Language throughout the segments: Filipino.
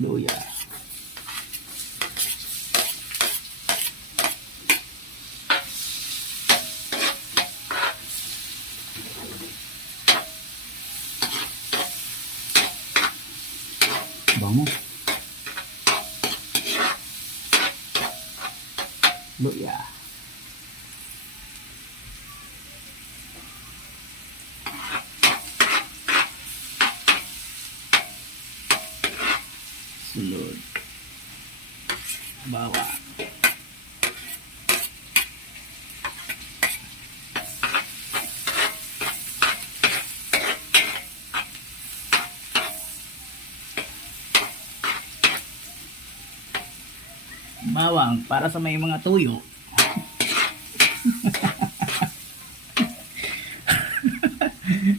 luya. Bango. Luya. Sunod. Bawang. Bawang para sa may mga tuyo.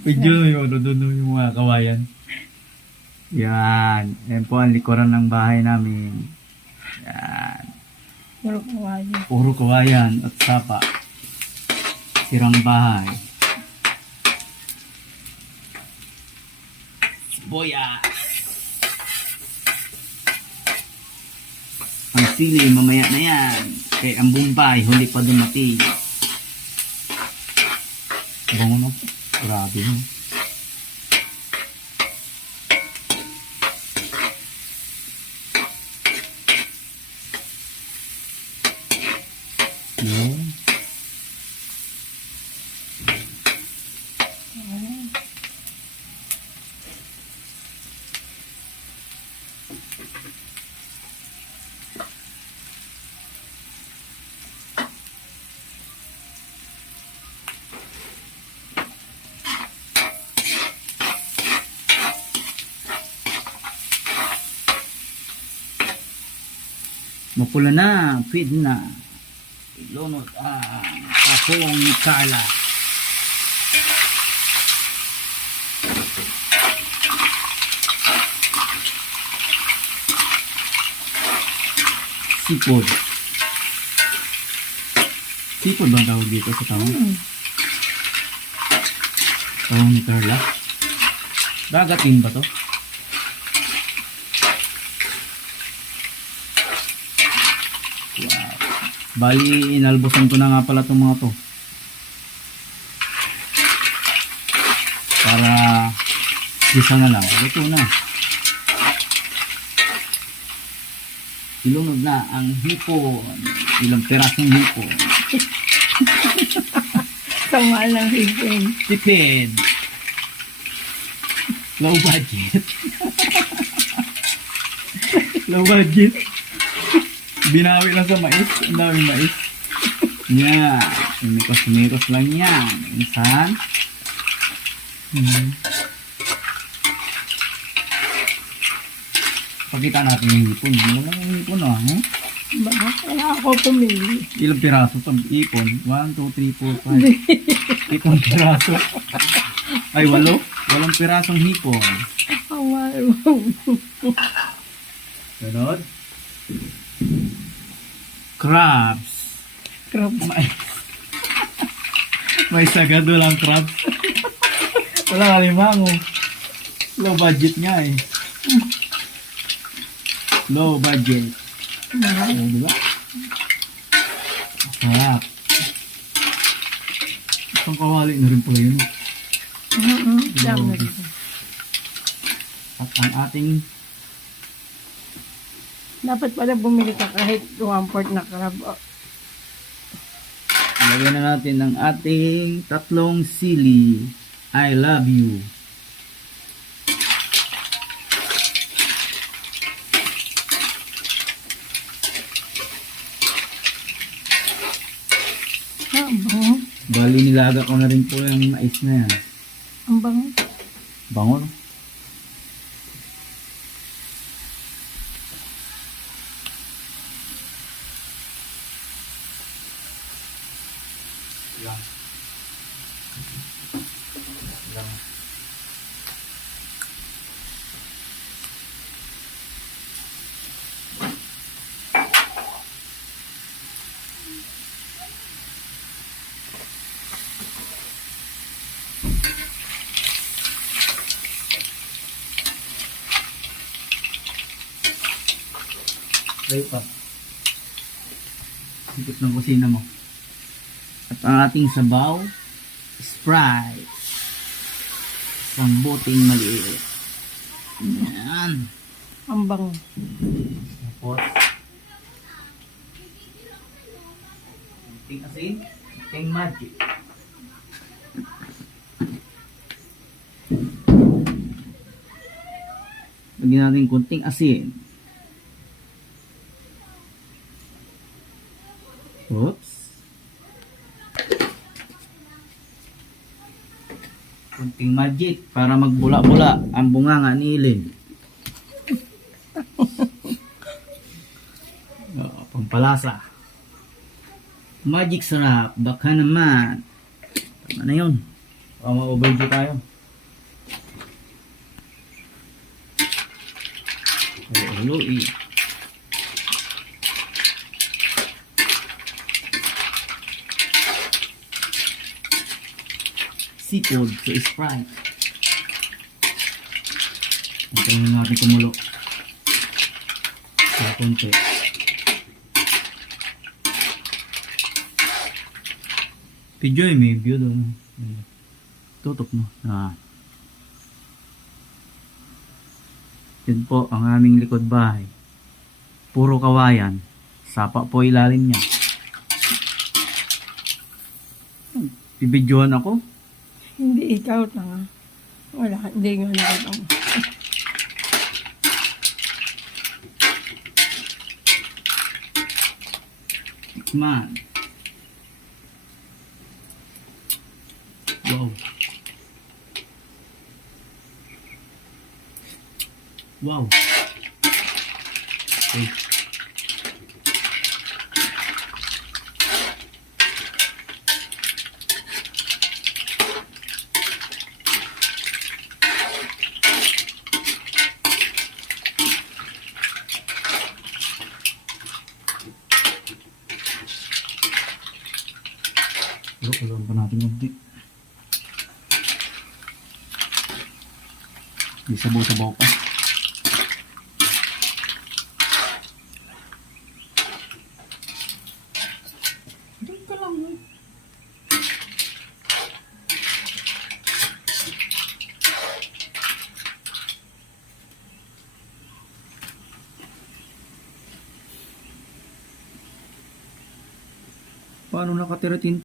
Video yung doon yung mga kawayan. Yan. Yan po ang likuran ng bahay namin. Yan. Puro kawayan. Puro kawayan at sapa. Sirang bahay. Sibuyas. Ang sili mamaya na yan. Kaya ang Bombay huli pa dumating. Bango na. Grabe no. Yun. Mapula na, pwede na. Ilunod ang kapong ni Carla. Sipod. Sipod ba ang tawag dito sa tawag? Tawag ni Carla? Dagatin ba to? Wow. Bali, inalbosan ko na nga pala itong mga to. Para isa na lang. Ito na. Ilunod na ang hipon. Ilang perasong hipon. Sama lang hipon. Tipid. Low budget. Low budget. Binawi lang sa mais. Ang daming mais. Yan. Umikos-umikos lang yan. Minsan. Pakita natin yung hipon. Wala lang yung hipon ah. Bakit wala ako pumili? Ilang piraso sa hipon? 1, 2, 3, 4, 5. 8 piraso. Ay, 8. 8 pirasong hipon. Ganun. Crabs. Crab. May sagad walang crabs. Wala kalimango. Low budget nga eh. Low budget. Oh, diba? Sarap. Isang kawali na rin po yun. Dami. At ang ating Dapat pala bumili ka kahit 1/4 na crab. lagyan na natin ng ating tatlong sili. I love you. Ang bango. Bali nilaga ko na rin po yung mais na yan. Ang bango. Bango no? Lang. Lang. Kayo pa. Sikot ng kusina mo. At ang ating sabaw, Sprite. Isang boteng maliit. Yan. Ang bango. Tapos, konting asin, konting magic. Lagyan natin konting asin. Oops. Konting magic para magbula-bula ang bunganga ni Ilin. Pampalasa. Magic sarap. Baka naman. Tama na yun. Baka ma-overdo tayo. Huluin. Seafood sa Sprite. Hintayin na natin kumulo. Sa konti. Pijoy, may view doon. Tutok mo. Yan po ang aming likod bahay. Puro kawayan. Sapa po ilalim niya. Bibidyohan ako. Hindi ikaw na nga. Wala, hindi nga nakita. Man. Wow. Wow. Okay. Ulo pa natin yung di. Di sabaw-sabaw pa. Doon ka lang. Paano nakatira tin